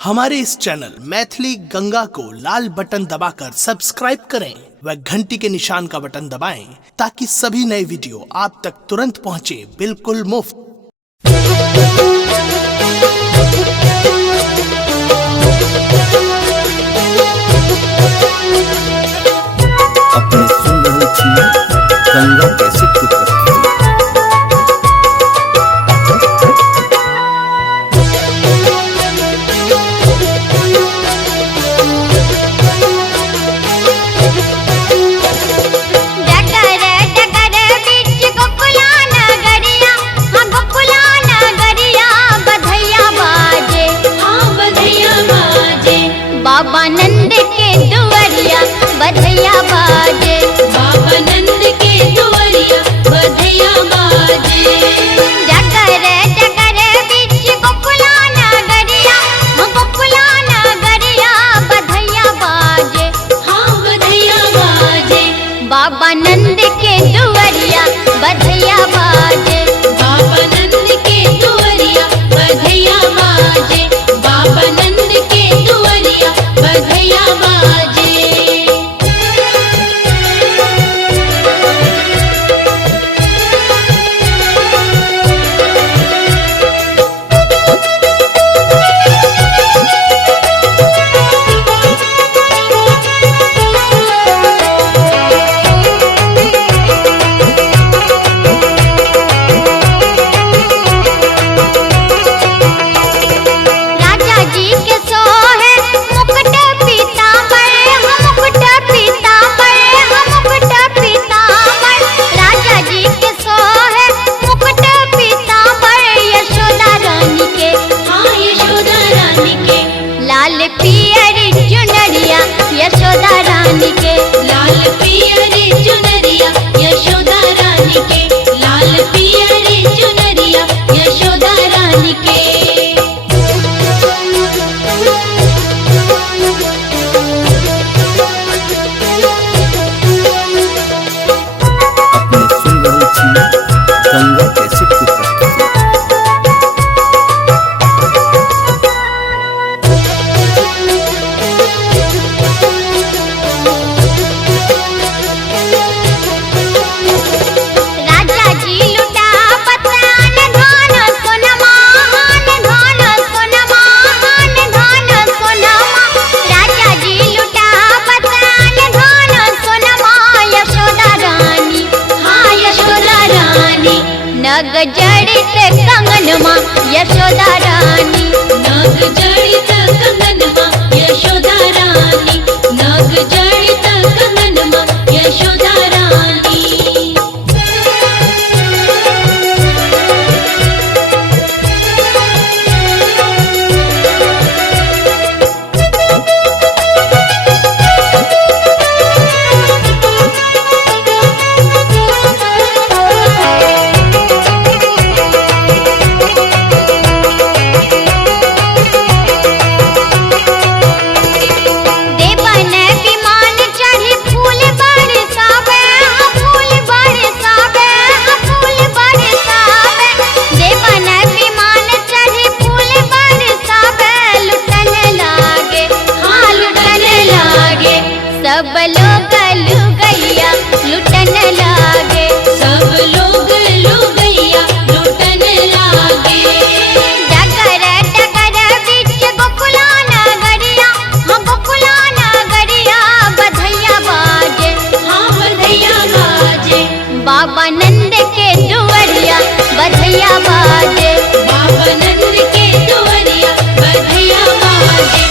हमारे इस चैनल मैथिली गंगा को लाल बटन दबाकर सब्सक्राइब करें व घंटी के निशान का बटन दबाएं ताकि सभी नए वीडियो आप तक तुरंत पहुंचे बिल्कुल मुफ्त। अपने सुन रही थी गंगा कैसे की प्रस्तुति। बाबा नंद के दुवरिया बधैया बाजे, बाबा नंद के दुवरिया बधैया बाजे। जगर जगर बीच गोकुला नगरिया, गोकुला नगरिया बधैया बाजे, हाँ बधैया बाजे। बाबा नंद के दुवरिया बधैया बाजे, बाबा नंद के दुवरिया बधैया बाजे, बाबा नंद के दुवरिया बधैया बाजे। राजा जी के सोहे मुकुट पीतांबर, मुकुट पीतांबर, मुकुट पीतांबर। राजा जी के सोहे मुकुट पीतांबर, यशोदा रानी के, हाँ यशोदा रानी के, लाल पियर चुनरिया यशोदा रानी के, लाल पियर चुनरिया यशोदा रानी के, लाल पियर चुनरिया यशोदा रानी के। अपने सुन रही थी गंगा कैसे की प्रस्तुति। राजा जी लुटा पतान धान सोनमा, धान सोनमा, धान सोनमा। राजा जी लुटा पतान धान सोनमा, यशोदा रानी, हाँ यशोदा रानी, नग जड़ित कंगनमा यशोदा रानी, नाग जड़ित कंगनमा यशोदा रानी, नाग जड़ित कंगनमा यशोदा रानी। देवन विमान चढ़ी फूल बरसावे, फूल बरसावे, फूल बरसावे। देवन विमान चढ़ी फूल बरसावे, लुटन लागे, हाँ लुटन लागे। सब लोग लुगैया लुटन लागे, सब लोग लुगैया लुटन लागे। डगर डगर बीच गोकुला नगरिया, गोकुला नगरिया बधैया बाजे, हाँ बधैया बाजे। बाबा नंद के दुवरिया बधैया बाजे, बाबा नंद के दुवरिया बधैया बाजे,